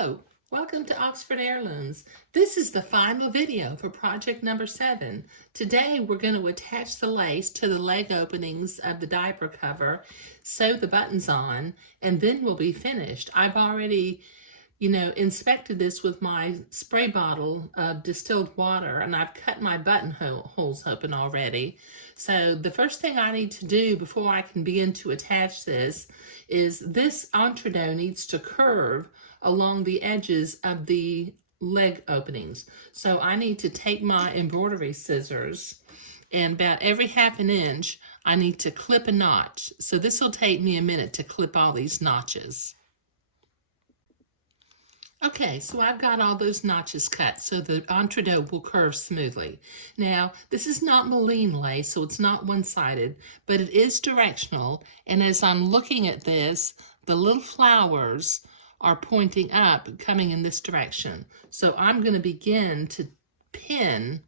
Hello, welcome to Oxford Heirlooms. This is the final video for project number 7. Today we're going to attach the lace to the leg openings of the diaper cover, sew the buttons on, and then we'll be finished. I've already inspected this with my spray bottle of distilled water, and I've cut my buttonholes open already. So the first thing I need to do before I can begin to attach this is this entredo needs to curve along the edges of the leg openings. So I need to take my embroidery scissors, and about every half an inch I need to clip a notch. So this will take me a minute to clip all these notches. Okay, so I've got all those notches cut so the entredo will curve smoothly. Now, this is not Moline lace, so it's not one-sided, but it is directional, and as I'm looking at this, the little flowers are pointing up, coming in this direction. So I'm going to begin to pin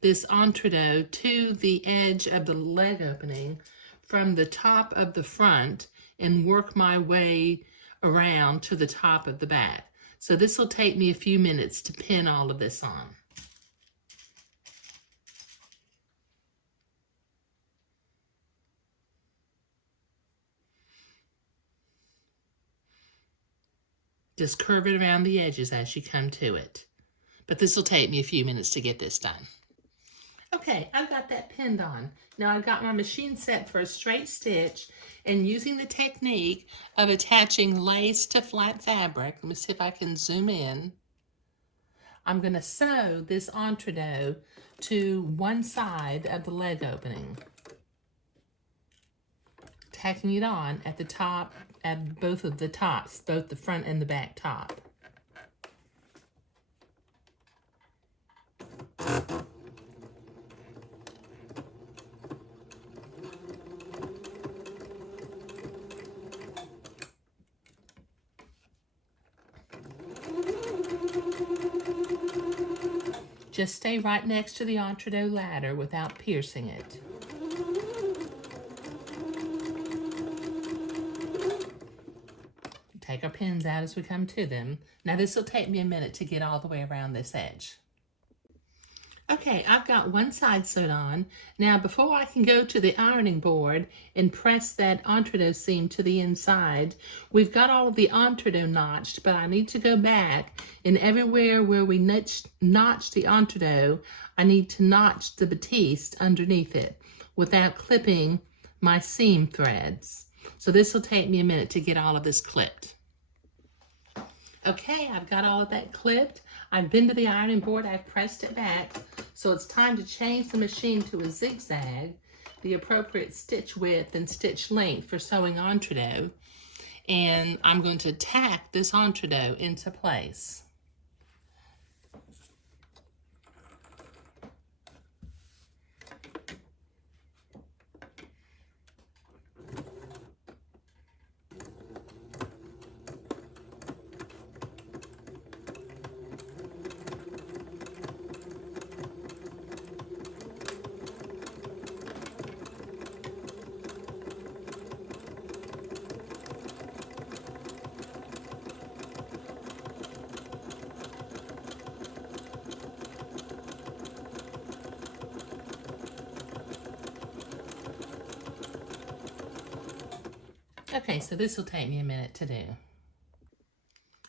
this entredo to the edge of the leg opening from the top of the front and work my way around to the top of the back. So this will take me a few minutes to pin all of this on. Just curve it around the edges as you come to it. But this will take me a few minutes to get this done. Okay, I've got that pinned on. Now I've got my machine set for a straight stitch, and using the technique of attaching lace to flat fabric, let me see if I can zoom in, I'm going to sew this entredo to one side of the leg opening, tacking it on at the top, at both of the tops, both the front and the back top. Just stay right next to the entredo ladder without piercing it. Take our pins out as we come to them. Now this will take me a minute to get all the way around this edge. Okay, I've got one side sewed on. Now before I can go to the ironing board and press that entredo seam to the inside, we've got all of the entredo notched, but I need to go back, and everywhere where we notched the entredo, I need to notch the batiste underneath it without clipping my seam threads. So this will take me a minute to get all of this clipped. Okay, I've got all of that clipped. I've been to the ironing board, I've pressed it back, so it's time to change the machine to a zigzag, the appropriate stitch width and stitch length for sewing entredo, and I'm going to tack this entredo into place. Okay, so this will take me a minute to do.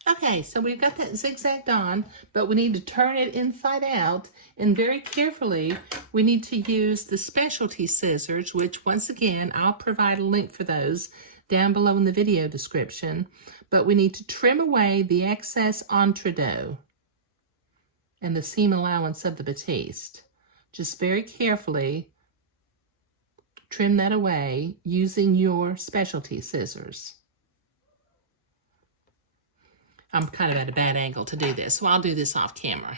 Okay, so we've got that zigzagged on, but we need to turn it inside out, and very carefully we need to use the specialty scissors, which once again I'll provide a link for those down below in the video description, but we need to trim away the excess entredo and the seam allowance of the batiste. Just very carefully trim that away using your specialty scissors. I'm kind of at a bad angle to do this, so I'll do this off camera.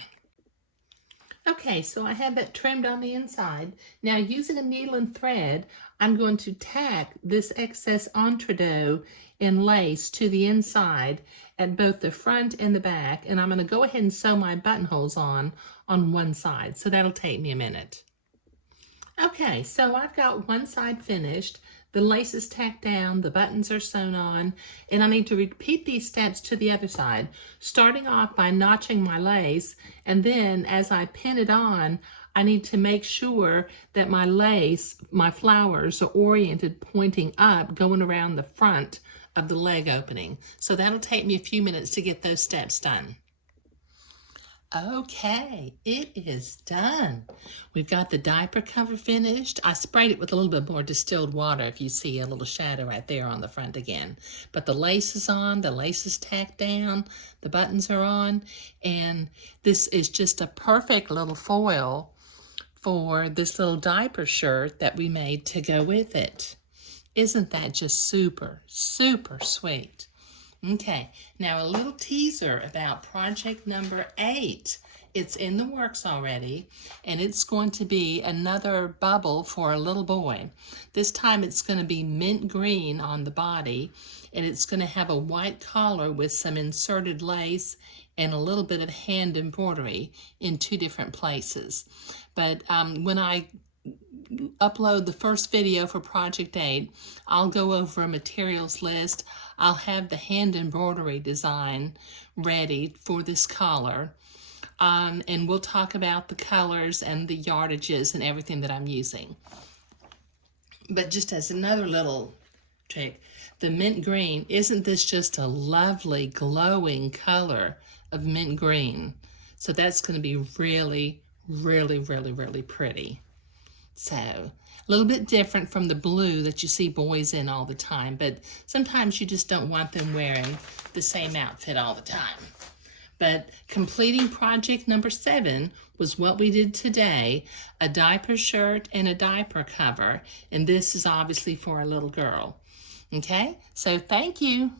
Okay, so I have that trimmed on the inside. Now using a needle and thread, I'm going to tack this excess entredo and lace to the inside at both the front and the back, and I'm going to go ahead and sew my buttonholes on one side, so that'll take me a minute. Okay, so I've got one side finished. The lace is tacked down, the buttons are sewn on, and I need to repeat these steps to the other side, starting off by notching my lace, and then as I pin it on, I need to make sure that my lace, my flowers are oriented pointing up, going around the front of the leg opening. So that'll take me a few minutes to get those steps done. Okay, it is done. We've got the diaper cover finished. I sprayed it with a little bit more distilled water if you see a little shadow right there on the front again. But the lace is on, the lace is tacked down, the buttons are on, and this is just a perfect little foil for this little diaper shirt that we made to go with it. Isn't that just super, super sweet? Okay, now a little teaser about project number 8. It's in the works already, and it's going to be another bubble for a little boy. This time it's going to be mint green on the body, and it's going to have a white collar with some inserted lace and a little bit of hand embroidery in 2 different places. But when I upload the first video for Project 8, I'll go over a materials list. I'll have the hand embroidery design ready for this collar. And we'll talk about the colors and the yardages and everything that I'm using. But just as another little trick, the mint green, isn't this just a lovely glowing color of mint green? So that's going to be really, really, really, really pretty. So, a little bit different from the blue that you see boys in all the time, but sometimes you just don't want them wearing the same outfit all the time. But completing project number 7 was what we did today, a diaper shirt and a diaper cover, and this is obviously for a little girl. Okay, so thank you.